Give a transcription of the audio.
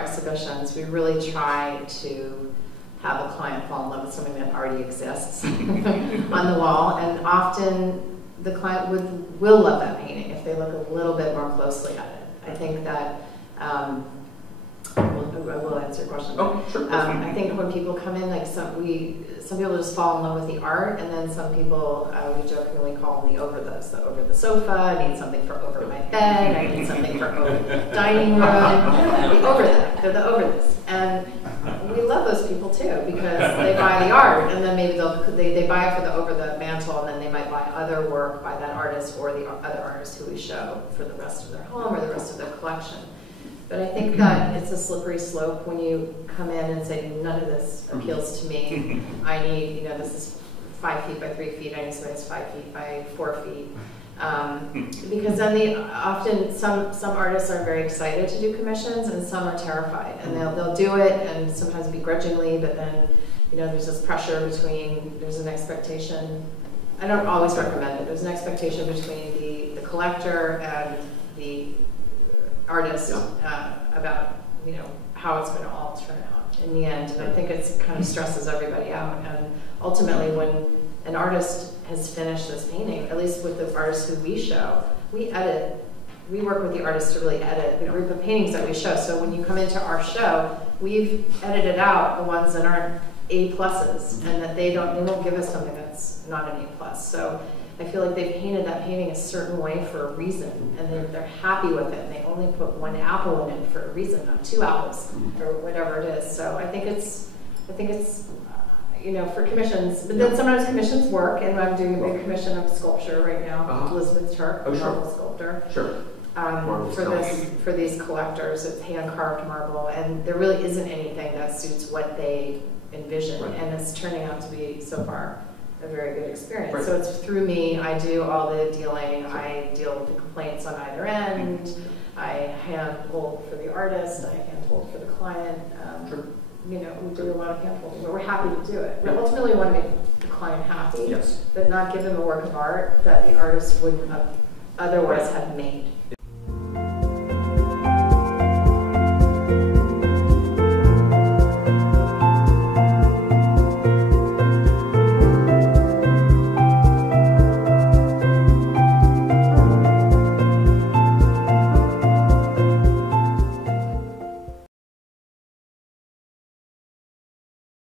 exhibitions, we really try to have a client fall in love with something that already exists on the wall, and often the client will love that painting if they look a little bit more closely at it. I think that, I will answer your question. Oh, sure. I think when people come in, like some people just fall in love with the art, and then some people, we jokingly call them the over the sofa. I need something for over my bed. I need something for over the dining room. The over that. They're the over this. And we love those people too, because they buy the art, and then maybe they buy it for the over the mantle, and then they might buy other work by that artist or the other artist who we show for the rest of their home or the rest of their collection. But I think that it's a slippery slope when you come in and say, none of this appeals to me. I need, this is 5 feet by 3 feet. I need something that's 5 feet by 4 feet. Because then often some artists are very excited to do commissions, and some are terrified, and they'll do it, and sometimes begrudgingly. But then, there's this pressure between. There's an expectation. I don't always recommend it. There's an expectation between the collector and the artist about how it's going to all turn out in the end, and I think it kind of stresses everybody out. And ultimately, when an artist has finished this painting, at least with the artists who we show, we edit. We work with the artists to really edit the group of paintings that we show. So when you come into our show, we've edited out the ones that aren't A+, and that they won't give us something that's not an A+. So I feel like they've painted that painting a certain way for a reason, and they're happy with it, and they only put 1 apple in it for a reason, not 2 apples, or whatever it is. So I think it's for commissions, but then sometimes commissions work, and I'm doing a big commission of sculpture right now, Elizabeth Turk, marble sculptor. Sure. For these collectors, it's hand-carved marble, and there really isn't anything that suits what they envision, and it's turning out to be, so far, a very good experience. Right. So it's through me. I do all the dealing. I deal with the complaints on either end. I hand hold for the artist. I hand hold for the client. We do a lot of hand holding, but we're happy to do it. But ultimately, we want to make the client happy, but not give them a work of art that the artist wouldn't have otherwise have made.